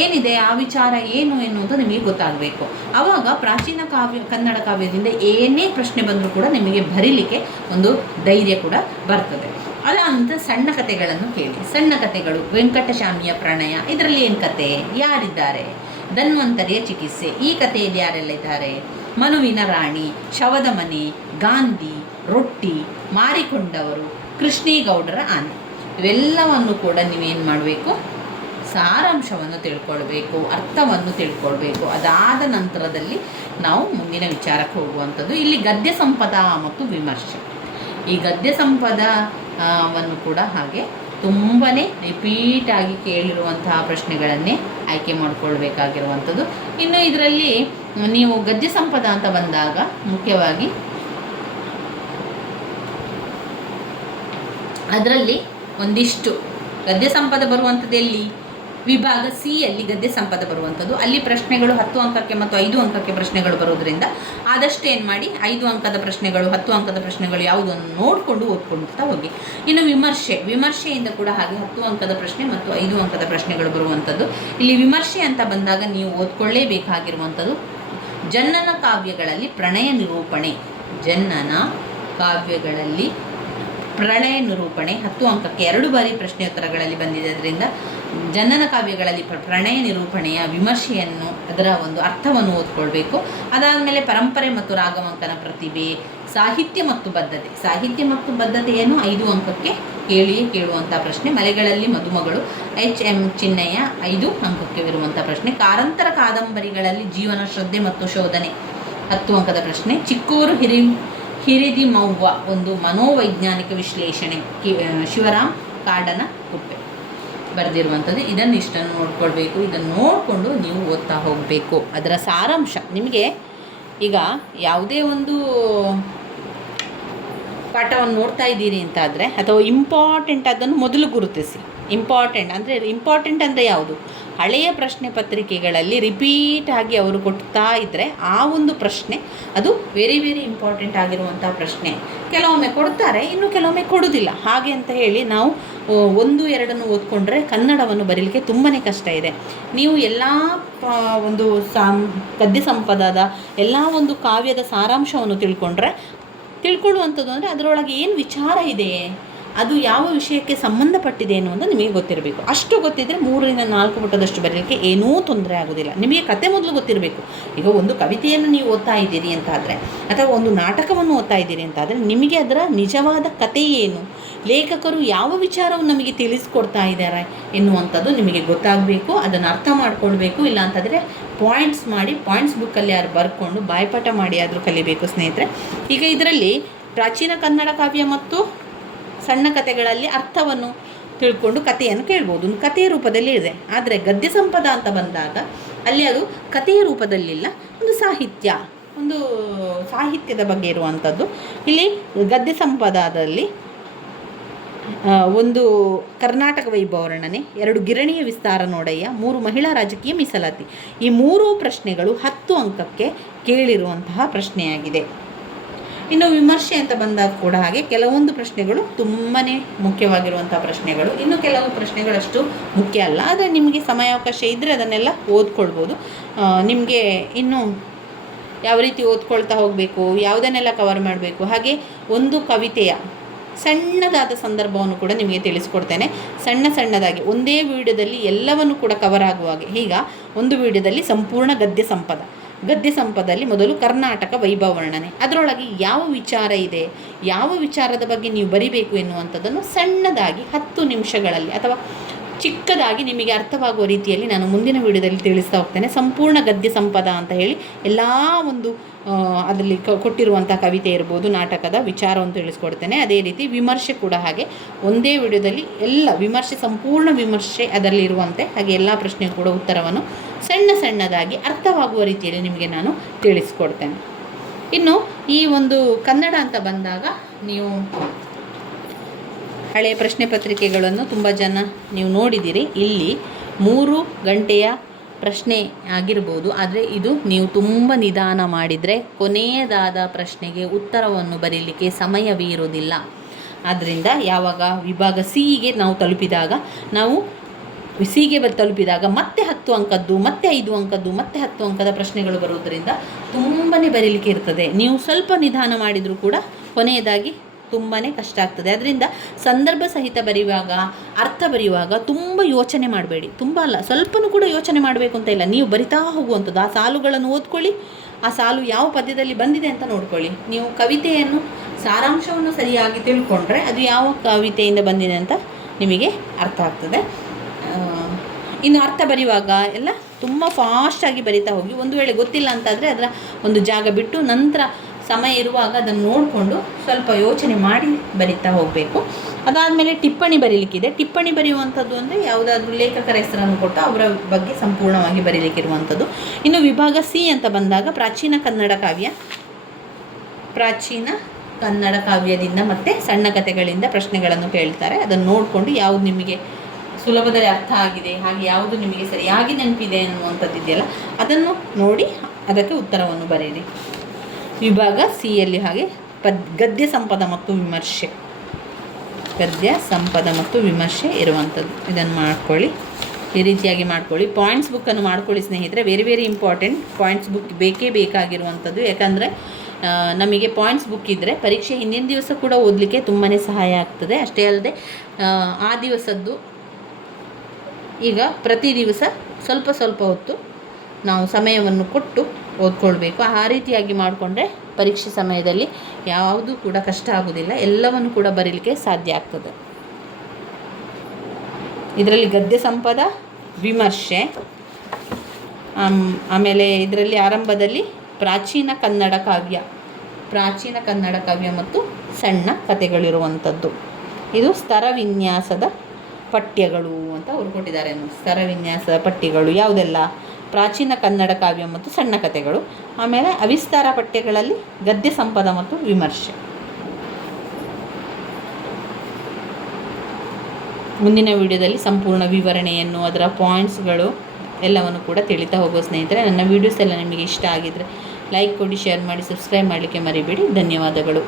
ಏನಿದೆ, ಆ ವಿಚಾರ ಏನು ಎನ್ನುವುದು ನಿಮಗೆ ಗೊತ್ತಾಗಬೇಕು. ಆವಾಗ ಪ್ರಾಚೀನ ಕನ್ನಡ ಕಾವ್ಯದಿಂದ ಏನೇ ಪ್ರಶ್ನೆ ಬಂದರೂ ಕೂಡ ನಿಮಗೆ ಬರೀಲಿಕ್ಕೆ ಒಂದು ಧೈರ್ಯ ಕೂಡ ಬರ್ತದೆ. ಅದಂತ ಸಣ್ಣ ಕಥೆಗಳನ್ನು ಕೇಳಿ. ಸಣ್ಣ ಕಥೆಗಳು, ವೆಂಕಟಶಾಮಿಯ ಪ್ರಣಯ, ಇದರಲ್ಲಿ ಏನು ಕತೆ, ಯಾರಿದ್ದಾರೆ, ಧನ್ವಂತರಿಯ ಚಿಕಿತ್ಸೆ, ಈ ಕಥೆಯಲ್ಲಿ ಯಾರೆಲ್ಲ ಇದ್ದಾರೆ, ಮನುವಿನ ರಾಣಿ, ಶವದ ಮನೆ, ಗಾಂಧಿ, ರೊಟ್ಟಿ, ಮಾರಿಕೊಂಡವರು, ಕೃಷ್ಣೇಗೌಡರ ಆನೆ, ಇವೆಲ್ಲವನ್ನು ಕೂಡ ನೀವೇನು ಮಾಡಬೇಕು, ಸಾರಾಂಶವನ್ನು ತಿಳ್ಕೊಳ್ಬೇಕು, ಅರ್ಥವನ್ನು ತಿಳ್ಕೊಳ್ಬೇಕು. ಅದಾದ ನಂತರದಲ್ಲಿ ನಾವು ಮುಂದಿನ ವಿಚಾರಕ್ಕೆ ಹೋಗುವಂಥದ್ದು. ಇಲ್ಲಿ ಗದ್ಯ ಸಂಪದ ಮತ್ತು ವಿಮರ್ಶೆ. ಈ ಗದ್ಯ ಸಂಪದವನ್ನು ಕೂಡ ಹಾಗೆ ತುಂಬಾ ರಿಪೀಟಾಗಿ ಕೇಳಿರುವಂತಹ ಪ್ರಶ್ನೆಗಳನ್ನೇ ಆಯ್ಕೆ ಮಾಡಿಕೊಳ್ಬೇಕಾಗಿರುವಂಥದ್ದು. ಇನ್ನು ಇದರಲ್ಲಿ ನೀವು ಗದ್ಯ ಸಂಪದ ಅಂತ ಬಂದಾಗ ಮುಖ್ಯವಾಗಿ ಅದರಲ್ಲಿ ಒಂದಿಷ್ಟು ಗದ್ಯ ಸಂಪದ ಬರುವಂಥದ್ದು ಎಲ್ಲಿ, ವಿಭಾಗ ಸಿ ಯಲ್ಲಿ ಗದ್ಯ ಸಂಪದ ಬರುವಂಥದ್ದು. ಅಲ್ಲಿ ಪ್ರಶ್ನೆಗಳು 10 ಅಂಕಕ್ಕೆ ಮತ್ತು 5 ಅಂಕಕ್ಕೆ ಪ್ರಶ್ನೆಗಳು ಬರೋದ್ರಿಂದ ಆದಷ್ಟು ಏನು ಮಾಡಿ 5 ಅಂಕದ ಪ್ರಶ್ನೆಗಳು 10 ಅಂಕದ ಪ್ರಶ್ನೆಗಳು ಯಾವುದನ್ನು ನೋಡಿಕೊಂಡು ಓದ್ಕೊಳ್ತಾ ಹೋಗಿ. ಇನ್ನು ವಿಮರ್ಶೆಯಿಂದ ಕೂಡ ಹಾಗೆ 10 ಅಂಕದ ಪ್ರಶ್ನೆ ಮತ್ತು 5 ಅಂಕದ ಪ್ರಶ್ನೆಗಳು ಬರುವಂಥದ್ದು. ಇಲ್ಲಿ ವಿಮರ್ಶೆ ಅಂತ ಬಂದಾಗ ನೀವು ಓದ್ಕೊಳ್ಳೇಬೇಕಾಗಿರುವಂಥದ್ದು ಜನ್ನನ ಕಾವ್ಯಗಳಲ್ಲಿ ಪ್ರಣಯ ನಿರೂಪಣೆ. ಜನ್ನನ ಕಾವ್ಯಗಳಲ್ಲಿ ಪ್ರಣಯ ನಿರೂಪಣೆ 10 ಅಂಕಕ್ಕೆ 2 ಬಾರಿ ಪ್ರಶ್ನೆಯೋತ್ತರಗಳಲ್ಲಿ ಬಂದಿದೆ. ಅದರಿಂದ ಜನನ ಕಾವ್ಯಗಳಲ್ಲಿ ಪ್ರಣಯ ನಿರೂಪಣೆಯ ವಿಮರ್ಶೆಯನ್ನು, ಅದರ ಒಂದು ಅರ್ಥವನ್ನು ಓದ್ಕೊಳ್ಬೇಕು. ಅದಾದಮೇಲೆ ಪರಂಪರೆ ಮತ್ತು ರಾಗವಂಕನ ಪ್ರತಿಭೆ, ಸಾಹಿತ್ಯ ಮತ್ತು ಬದ್ಧತೆಯನ್ನು 5 ಅಂಕಕ್ಕೆ ಕೇಳುವಂಥ ಪ್ರಶ್ನೆ. ಮಲೆಗಳಲ್ಲಿ ಮದುಮಗಳು, HM ಚಿನ್ನಯ್ಯ 5 ಅಂಕಕ್ಕೆ ಇರುವಂಥ ಪ್ರಶ್ನೆ. ಕಾರಂತರ ಕಾದಂಬರಿಗಳಲ್ಲಿ ಜೀವನ ಶ್ರದ್ಧೆ ಮತ್ತು ಶೋಧನೆ 10 ಅಂಕದ ಪ್ರಶ್ನೆ. ಚಿಕ್ಕೂರು ಹಿರಿದಿಮವ್ವ ಒಂದು ಮನೋವೈಜ್ಞಾನಿಕ ವಿಶ್ಲೇಷಣೆ ಶಿವರಾಮ್ ಕಾಡನ ಕುಪ್ಪೆ ಬರೆದಿರುವಂಥದ್ದು. ಇದನ್ನು ಇಷ್ಟನ್ನು ನೋಡ್ಕೊಳ್ಬೇಕು. ಇದನ್ನು ನೋಡಿಕೊಂಡು ನೀವು ಓದ್ತಾ ಹೋಗಬೇಕು. ಅದರ ಸಾರಾಂಶ ನಿಮಗೆ ಈಗ ಯಾವುದೇ ಒಂದು ಪಾಠವನ್ನು ನೋಡ್ತಾ ಇದ್ದೀರಿ ಅಂತಾದರೆ ಅಥವಾ ಇಂಪಾರ್ಟೆಂಟ್ ಅದನ್ನು ಮೊದಲು ಗುರುತಿಸಿ. ಇಂಪಾರ್ಟೆಂಟ್ ಅಂದರೆ ಯಾವುದು? ಹಳೆಯ ಪ್ರಶ್ನೆ ಪತ್ರಿಕೆಗಳಲ್ಲಿ ರಿಪೀಟ್ ಆಗಿ ಅವರು ಕೊಡ್ತಾ ಇದ್ದರೆ ಆ ಒಂದು ಪ್ರಶ್ನೆ ಅದು ವೆರಿ ಇಂಪಾರ್ಟೆಂಟ್ ಆಗಿರುವಂಥ ಪ್ರಶ್ನೆ. ಕೆಲವೊಮ್ಮೆ ಕೊಡ್ತಾರೆ, ಇನ್ನು ಕೆಲವೊಮ್ಮೆ ಕೊಡೋದಿಲ್ಲ. ಹಾಗೆ ಅಂತ ಹೇಳಿ ನಾವು 1-2 ಓದ್ಕೊಂಡ್ರೆ ಕನ್ನಡವನ್ನು ಬರೀಲಿಕ್ಕೆ ತುಂಬಾ ಕಷ್ಟ ಇದೆ. ನೀವು ಎಲ್ಲ ಒಂದು ಗದ್ಯ ಸಂಪದದ ಎಲ್ಲ ಒಂದು ಕಾವ್ಯದ ಸಾರಾಂಶವನ್ನು ತಿಳ್ಕೊಳ್ಳುವಂಥದ್ದು ಅಂದರೆ ಅದರೊಳಗೆ ಏನು ವಿಚಾರ ಇದೆ, ಅದು ಯಾವ ವಿಷಯಕ್ಕೆ ಸಂಬಂಧಪಟ್ಟಿದೆ ಅನ್ನೋದು ನಿಮಗೆ ಗೊತ್ತಿರಬೇಕು. ಅಷ್ಟು ಗೊತ್ತಿದ್ದರೆ 3-4 ಪುಟದಷ್ಟು ಬರಲಿಕ್ಕೆ ಏನೂ ತೊಂದರೆ ಆಗೋದಿಲ್ಲ. ನಿಮಗೆ ಕತೆ ಮೊದಲು ಗೊತ್ತಿರಬೇಕು. ಈಗ ಒಂದು ಕವಿತೆಯನ್ನು ನೀವು ಓದ್ತಾ ಇದ್ದೀರಿ ಅಂತಾದರೆ ಅಥವಾ ಒಂದು ನಾಟಕವನ್ನು ಓದ್ತಾ ಇದ್ದೀರಿ ಅಂತಾದರೆ ನಿಮಗೆ ಅದರ ನಿಜವಾದ ಕತೆ ಏನು, ಲೇಖಕರು ಯಾವ ವಿಚಾರವನ್ನು ನಮಗೆ ತಿಳಿಸ್ಕೊಡ್ತಾ ಇದ್ದಾರೆ ಎನ್ನುವಂಥದ್ದು ನಿಮಗೆ ಗೊತ್ತಾಗಬೇಕು. ಅದನ್ನು ಅರ್ಥ ಮಾಡ್ಕೊಳ್ಬೇಕು. ಇಲ್ಲ ಅಂತಂದರೆ ಪಾಯಿಂಟ್ಸ್ ಬುಕ್ಕಲ್ಲಿ ಯಾರು ಬರ್ಕೊಂಡು ಬಾಯ್ಪಾಠ ಮಾಡಿ ಆದರೂ ಕಲಿಬೇಕು ಸ್ನೇಹಿತರೆ. ಈಗ ಇದರಲ್ಲಿ ಪ್ರಾಚೀನ ಕನ್ನಡ ಕಾವ್ಯ ಮತ್ತು ಸಣ್ಣ ಕಥೆಗಳಲ್ಲಿ ಅರ್ಥವನ್ನು ತಿಳ್ಕೊಂಡು ಕಥೆಯನ್ನು ಕೇಳ್ಬೋದು. ಒಂದು ಕಥೆಯ ರೂಪದಲ್ಲಿ ಇದೆ. ಆದರೆ ಗದ್ಯ ಸಂಪದ ಅಂತ ಬಂದಾಗ ಅಲ್ಲಿ ಅದು ಕಥೆಯ ರೂಪದಲ್ಲಿಲ್ಲ, ಒಂದು ಸಾಹಿತ್ಯದ ಬಗ್ಗೆ ಇರುವಂಥದ್ದು. ಇಲ್ಲಿ ಗದ್ಯ ಸಂಪದದಲ್ಲಿ ಒಂದು ಕರ್ನಾಟಕ ವೈಭವರ್ಣನೆ, 2 ಗಿರಣಿಯ ವಿಸ್ತಾರ ನೋಡಯ್ಯ, 3 ಮಹಿಳಾ ರಾಜಕೀಯ ಮೀಸಲಾತಿ. ಈ 3 ಪ್ರಶ್ನೆಗಳು 10 ಅಂಕಕ್ಕೆ ಕೇಳಿರುವಂತಹ ಪ್ರಶ್ನೆಯಾಗಿದೆ. ಇನ್ನು ವಿಮರ್ಶೆ ಅಂತ ಬಂದಾಗ ಕೂಡ ಹಾಗೆ ಕೆಲವೊಂದು ಪ್ರಶ್ನೆಗಳು ತುಂಬಾ ಮುಖ್ಯವಾಗಿರುವಂಥ ಪ್ರಶ್ನೆಗಳು, ಇನ್ನು ಕೆಲವು ಪ್ರಶ್ನೆಗಳಷ್ಟು ಮುಖ್ಯ ಅಲ್ಲ. ಆದರೆ ನಿಮಗೆ ಸಮಯಾವಕಾಶ ಇದ್ದರೆ ಅದನ್ನೆಲ್ಲ ಓದ್ಕೊಳ್ಬೋದು. ನಿಮಗೆ ಇನ್ನು ಯಾವ ರೀತಿ ಓದ್ಕೊಳ್ತಾ ಹೋಗಬೇಕು, ಯಾವುದನ್ನೆಲ್ಲ ಕವರ್ ಮಾಡಬೇಕು, ಹಾಗೆ ಒಂದು ಕವಿತೆಯ ಸಣ್ಣದಾದ ಸಂದರ್ಭವನ್ನು ಕೂಡ ನಿಮಗೆ ತಿಳಿಸ್ಕೊಡ್ತೇನೆ. ಸಣ್ಣದಾಗಿ ಒಂದೇ ವಿಡಿಯೋದಲ್ಲಿ ಎಲ್ಲವನ್ನು ಕೂಡ ಕವರ್ ಆಗುವ ಹಾಗೆ. ಈಗ ಒಂದು ವಿಡಿಯೋದಲ್ಲಿ ಸಂಪೂರ್ಣ ಗದ್ಯ ಸಂಪದಲ್ಲಿ ಮೊದಲು ಕರ್ನಾಟಕ ವೈಭವರ್ಣನೆ, ಅದರೊಳಗೆ ಯಾವ ವಿಚಾರ ಇದೆ, ಯಾವ ವಿಚಾರದ ಬಗ್ಗೆ ನೀವು ಬರಿಬೇಕು ಎನ್ನುವಂಥದ್ದನ್ನು ಸಣ್ಣದಾಗಿ 10 ನಿಮಿಷಗಳಲ್ಲಿ ಅಥವಾ ಚಿಕ್ಕದಾಗಿ ನಿಮಗೆ ಅರ್ಥವಾಗುವ ರೀತಿಯಲ್ಲಿ ನಾನು ಮುಂದಿನ ವಿಡಿಯೋದಲ್ಲಿ ತಿಳಿಸ್ತಾ ಹೋಗ್ತೇನೆ. ಸಂಪೂರ್ಣ ಗದ್ಯ ಸಂಪದ ಅಂತ ಹೇಳಿ ಎಲ್ಲ ಒಂದು ಅದರಲ್ಲಿ ಕೊಟ್ಟಿರುವಂಥ ಕವಿತೆ ಇರ್ಬೋದು, ನಾಟಕದ ವಿಚಾರವನ್ನು ತಿಳಿಸ್ಕೊಡ್ತೇನೆ. ಅದೇ ರೀತಿ ವಿಮರ್ಶೆ ಕೂಡ ಹಾಗೆ ಒಂದೇ ವಿಡಿಯೋದಲ್ಲಿ ಎಲ್ಲ ಸಂಪೂರ್ಣ ವಿಮರ್ಶೆ ಅದರಲ್ಲಿರುವಂತೆ ಹಾಗೆ ಎಲ್ಲ ಪ್ರಶ್ನೆಗೂ ಕೂಡ ಉತ್ತರವನ್ನು ಸಣ್ಣದಾಗಿ ಅರ್ಥವಾಗುವ ರೀತಿಯಲ್ಲಿ ನಿಮಗೆ ನಾನು ತಿಳಿಸ್ಕೊಡ್ತೇನೆ. ಇನ್ನು ಈ ಒಂದು ಕನ್ನಡ ಅಂತ ಬಂದಾಗ ನೀವು ಹಳೆಯ ಪ್ರಶ್ನೆ ಪತ್ರಿಕೆಗಳನ್ನು ತುಂಬ ಜನ ನೀವು ನೋಡಿದ್ದೀರಿ. ಇಲ್ಲಿ 3 ಗಂಟೆಯ ಪ್ರಶ್ನೆ ಆಗಿರ್ಬೋದು, ಆದರೆ ಇದು ನೀವು ತುಂಬ ನಿಧಾನ ಮಾಡಿದರೆ ಕೊನೆಯದಾದ ಪ್ರಶ್ನೆಗೆ ಉತ್ತರವನ್ನು ಬರೀಲಿಕ್ಕೆ ಸಮಯವೇ ಇರೋದಿಲ್ಲ. ಆದ್ದರಿಂದ ಯಾವಾಗ ವಿಭಾಗ ಸಿಗೆ ನಾವು ತಲುಪಿದಾಗ ಮತ್ತೆ 10 ಅಂಕದ್ದು, ಮತ್ತೆ 5 ಅಂಕದ್ದು, ಮತ್ತೆ 10 ಅಂಕದ ಪ್ರಶ್ನೆಗಳು ಬರುವುದರಿಂದ ತುಂಬಾ ಬರೀಲಿಕ್ಕೆ ಇರ್ತದೆ. ನೀವು ಸ್ವಲ್ಪ ನಿಧಾನ ಮಾಡಿದರೂ ಕೂಡ ಕೊನೆಯದಾಗಿ ತುಂಬಾ ಕಷ್ಟ ಆಗ್ತದೆ. ಅದರಿಂದ ಸಂದರ್ಭ ಸಹಿತ ಬರೆಯುವಾಗ, ಅರ್ಥ ಬರೆಯುವಾಗ ತುಂಬ ಯೋಚನೆ ಮಾಡಬೇಡಿ. ತುಂಬ ಅಲ್ಲ, ಸ್ವಲ್ಪನೂ ಕೂಡ ಯೋಚನೆ ಮಾಡಬೇಕು ಅಂತ ಇಲ್ಲ. ನೀವು ಬರಿತಾ ಹೋಗುವಂಥದ್ದು, ಆ ಸಾಲುಗಳನ್ನು ಓದ್ಕೊಳ್ಳಿ, ಆ ಸಾಲು ಯಾವ ಪದ್ಯದಲ್ಲಿ ಬಂದಿದೆ ಅಂತ ನೋಡ್ಕೊಳ್ಳಿ. ನೀವು ಕವಿತೆಯನ್ನು ಸಾರಾಂಶವನ್ನು ಸರಿಯಾಗಿ ತಿಳ್ಕೊಂಡ್ರೆ ಅದು ಯಾವ ಕವಿತೆಯಿಂದ ಬಂದಿದೆ ಅಂತ ನಿಮಗೆ ಅರ್ಥ ಆಗ್ತದೆ. ಇನ್ನು ಅರ್ಥ ಬರೆಯುವಾಗ ಎಲ್ಲ ತುಂಬ ಫಾಸ್ಟಾಗಿ ಬರಿತಾ ಹೋಗಿ. ಒಂದು ವೇಳೆ ಗೊತ್ತಿಲ್ಲ ಅಂತಾದರೆ ಅದರ ಒಂದು ಜಾಗ ಬಿಟ್ಟು ನಂತರ ಸಮಯ ಇರುವಾಗ ಅದನ್ನು ನೋಡಿಕೊಂಡು ಸ್ವಲ್ಪ ಯೋಚನೆ ಮಾಡಿ ಬರಿತಾ ಹೋಗಬೇಕು. ಅದಾದಮೇಲೆ ಟಿಪ್ಪಣಿ ಬರೀಲಿಕ್ಕಿದೆ. ಟಿಪ್ಪಣಿ ಬರೆಯುವಂಥದ್ದು ಅಂದರೆ ಯಾವುದಾದ್ರೂ ಲೇಖಕರ ಹೆಸರನ್ನು ಕೊಟ್ಟು ಅವರ ಬಗ್ಗೆ ಸಂಪೂರ್ಣವಾಗಿ ಬರೀಲಿಕ್ಕಿರುವಂಥದ್ದು. ಇನ್ನು ವಿಭಾಗ ಸಿ ಅಂತ ಬಂದಾಗ ಪ್ರಾಚೀನ ಕನ್ನಡ ಕಾವ್ಯದಿಂದ ಮತ್ತು ಸಣ್ಣ ಕಥೆಗಳಿಂದ ಪ್ರಶ್ನೆಗಳನ್ನು ಕೇಳ್ತಾರೆ. ಅದನ್ನು ನೋಡಿಕೊಂಡು ಯಾವುದು ನಿಮಗೆ ಸುಲಭದಲ್ಲಿ ಅರ್ಥ ಆಗಿದೆ, ಹಾಗೆ ಯಾವುದು ನಿಮಗೆ ಸರಿಯಾಗಿ ನೆನಪಿದೆ ಅನ್ನುವಂಥದ್ದು ಇದೆಯಲ್ಲ ಅದನ್ನು ನೋಡಿ ಅದಕ್ಕೆ ಉತ್ತರವನ್ನು ಬರೆಯಿರಿ. ವಿಭಾಗ ಸಿಯಲ್ಲಿ ಹಾಗೆ ಗದ್ಯ ಸಂಪದ ಮತ್ತು ವಿಮರ್ಶೆ ಇರುವಂಥದ್ದು. ಇದನ್ನು ಮಾಡ್ಕೊಳ್ಳಿ, ಈ ರೀತಿಯಾಗಿ ಮಾಡ್ಕೊಳ್ಳಿ. ಪಾಯಿಂಟ್ಸ್ ಬುಕ್ಕನ್ನು ಮಾಡ್ಕೊಳ್ಳಿ ಸ್ನೇಹಿತರೆ. Very important. ಪಾಯಿಂಟ್ಸ್ ಬುಕ್ ಬೇಕಾಗಿರುವಂಥದ್ದು. ಯಾಕಂದರೆ ನಮಗೆ ಪಾಯಿಂಟ್ಸ್ ಬುಕ್ ಇದ್ದರೆ ಪರೀಕ್ಷೆ ಹಿಂದಿನ ದಿವಸ ಕೂಡ ಓದಲಿಕ್ಕೆ ತುಂಬಾ ಸಹಾಯ ಆಗ್ತದೆ. ಅಷ್ಟೇ ಅಲ್ಲದೆ ಆ ದಿವಸದ್ದು ಈಗ ಪ್ರತಿ ದಿವಸ ಸ್ವಲ್ಪ ಹೊತ್ತು ನಾವು ಸಮಯವನ್ನು ಕೊಟ್ಟು ಓದ್ಕೊಳ್ಬೇಕು. ಆ ರೀತಿಯಾಗಿ ಮಾಡಿಕೊಂಡ್ರೆ ಪರೀಕ್ಷೆ ಸಮಯದಲ್ಲಿ ಯಾವುದೂ ಕೂಡ ಕಷ್ಟ ಆಗೋದಿಲ್ಲ, ಎಲ್ಲವನ್ನು ಕೂಡ ಬರೀಲಿಕ್ಕೆ ಸಾಧ್ಯ ಆಗ್ತದೆ. ಇದರಲ್ಲಿ ಗದ್ಯ ಸಂಪದ, ವಿಮರ್ಶೆ, ಆಮೇಲೆ ಇದರಲ್ಲಿ ಆರಂಭದಲ್ಲಿ ಪ್ರಾಚೀನ ಕನ್ನಡ ಕಾವ್ಯ ಪ್ರಾಚೀನ ಕನ್ನಡ ಕಾವ್ಯ ಮತ್ತು ಸಣ್ಣ ಕಥೆಗಳಿರುವಂಥದ್ದು. ಇದು ಸ್ತರ ವಿನ್ಯಾಸದ ಪಠ್ಯಗಳು ಅಂತ ಅವರು ಕೊಟ್ಟಿದ್ದಾರೆ. ಸ್ತರ ವಿನ್ಯಾಸದ ಪಠ್ಯಗಳು ಯಾವುದೆಲ್ಲ? ಪ್ರಾಚೀನ ಕನ್ನಡ ಕಾವ್ಯ ಮತ್ತು ಸಣ್ಣ ಕಥೆಗಳು. ಆಮೇಲೆ ಅವಿಸ್ತಾರ ಪಠ್ಯಗಳಲ್ಲಿ ಗದ್ಯ ಸಂಪದ ಮತ್ತು ವಿಮರ್ಶೆ. ಮುಂದಿನ ವಿಡಿಯೋದಲ್ಲಿ ಸಂಪೂರ್ಣ ವಿವರಣೆಯನ್ನು, ಅದರ ಪಾಯಿಂಟ್ಸ್ಗಳು ಎಲ್ಲವನ್ನು ಕೂಡ ತಿಳಿತಾ ಹೋಗೋ ಸ್ನೇಹಿತರೆ. ನನ್ನ ವೀಡಿಯೋಸ್ ಎಲ್ಲ ನಿಮಗೆ ಇಷ್ಟ ಆಗಿದ್ದರೆ ಲೈಕ್ ಕೊಡಿ, ಶೇರ್ ಮಾಡಿ, ಸಬ್ಸ್ಕ್ರೈಬ್ ಮಾಡಲಿಕ್ಕೆ ಮರಿಬೇಡಿ. ಧನ್ಯವಾದಗಳು.